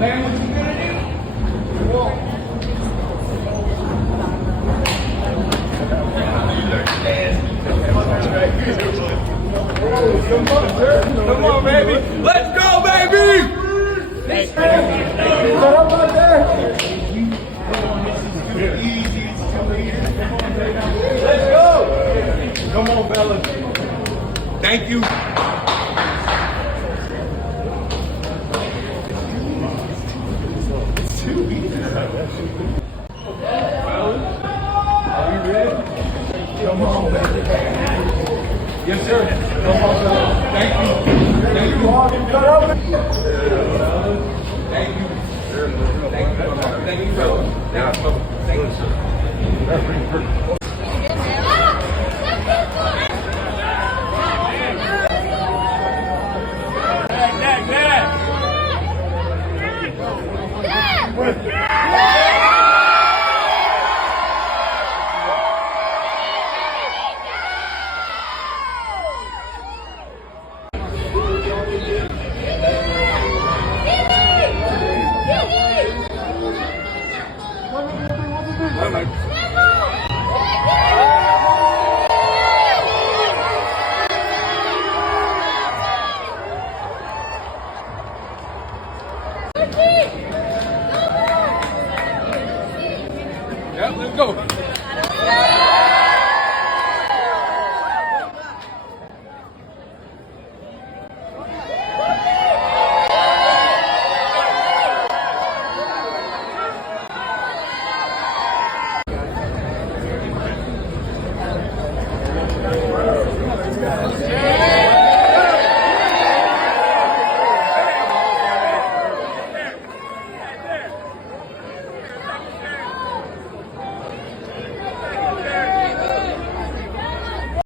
Lamb, what you gonna do? Come on. Come on, baby. Let's go, baby. Let's go. Let's go. Come on, fellas. Thank you. It's too easy. Are you ready? Come on, baby. Yes, sir. Come on, sir. Thank you. Thank you. Thank you. Thank you. Thank you, fellas. Thank you, sir. That's pretty perfect. Yeah, let's go.